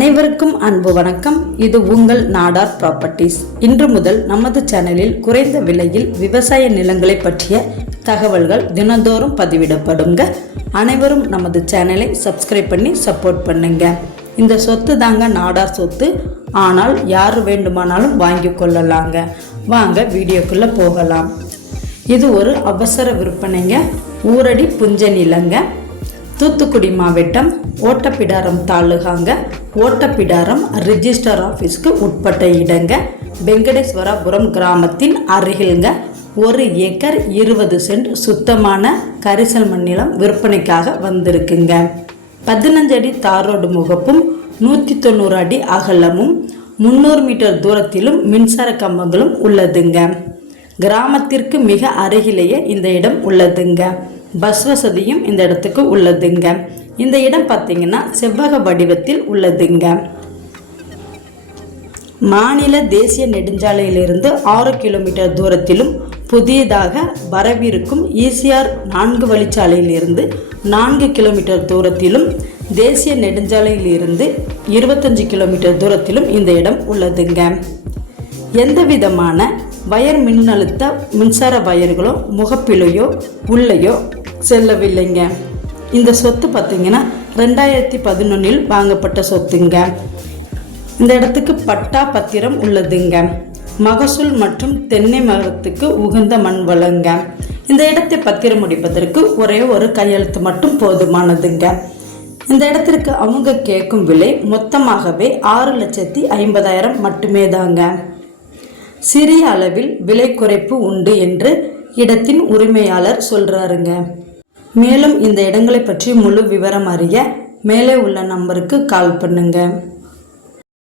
அனைவருக்கும் அன்பு வணக்கம். இது உங்கள் நாடார் ப்ராப்பர்ட்டிஸ் இன்று முதல் நமது சேனலில் குறைந்த விலையில் விவசாய நிலங்களை பற்றிய தகவல்கள் தினந்தோறும் பதிவிடப்படுங்க. அனைவரும் நமது சேனலை சப்ஸ்கிரைப் பண்ணி சப்போர்ட் பண்ணுங்க. இந்த சொத்து தாங்க நாடார் சொத்து. ஆனால் யார் வேண்டுமானாலும் வாங்கி கொள்ளலாங்க. வாங்க வீடியோக்குள்ளே போகலாம். இது ஒரு அவசர விற்பனைங்க. ஊரடி புஞ்ச நிலங்க. தூத்துக்குடி மாவட்டம் ஓட்டப்பிடாரம் தாலுகாங்க ஓட்டப்பிடாரம் ரிஜிஸ்டர் ஆஃபீஸ்க்கு உட்பட்ட இடங்க வெங்கடேஸ்வரபுரம் கிராமத்தின் அருகில்ங்க. ஒரு ஏக்கர் இருபது சென்ட் சுத்தமான கரிசல் மண்ணிலம் விற்பனைக்காக வந்திருக்குங்க. பதினஞ்சு அடி தார் ரோடு முகப்பும் நூற்றி தொண்ணூறு அடி அகலமும் முந்நூறு மீட்டர் தூரத்திலும் மின்சார கம்பங்களும் உள்ளதுங்க. கிராமத்திற்கு மிக அருகிலேயே இந்த இடம் உள்ளதுங்க. பஸ் வசதியும் இந்த இடத்துக்கு உள்ளதுங்க. இந்த இடம் பார்த்தீங்கன்னா செவ்வக வடிவத்தில் உள்ளதுங்க. மாநில தேசிய நெடுஞ்சாலையிலிருந்து ஆறு கிலோமீட்டர் தூரத்திலும் புதியதாக வரவிருக்கும் ஈசிஆர் நான்கு வழிச்சாலையிலிருந்து நான்கு கிலோமீட்டர் தூரத்திலும் தேசிய நெடுஞ்சாலையிலிருந்து இருபத்தஞ்சு கிலோமீட்டர் தூரத்திலும் இந்த இடம் உள்ளதுங்க. எந்த விதமான வயர் மின்னழுத்த மின்சார வயர்களோ முகப்பிலையோ உள்ளேயோ செல்லவில்லைங்க. இந்த சொத்து பார்த்திங்கன்னா ரெண்டாயிரத்தி பதினொன்றில் வாங்கப்பட்ட சொத்துங்க. இந்த இடத்துக்கு பட்டா பத்திரம் உள்ளதுங்க. மகசூல் மற்றும் தென்னை மரத்துக்கு உகந்த மண் வளங்க. இந்த இடத்தை பத்திரம் முடிப்பதற்கு ஒரே ஒரு கையெழுத்து மட்டும் போதுமானதுங்க. இந்த இடத்திற்கு அவங்க கேட்கும் விலை மொத்தமாகவே ஆறு லட்சத்தி ஐம்பதாயிரம் மட்டுமே தாங்க சிறிய அளவில் விலை குறைப்பு உண்டு என்று இடத்தின் உரிமையாளர் சொல்றாருங்க. மேலும் இந்த இடங்களை பற்றி முழு விவரம் அறிய மேலே உள்ள நம்பருக்கு கால் பண்ணுங்கள்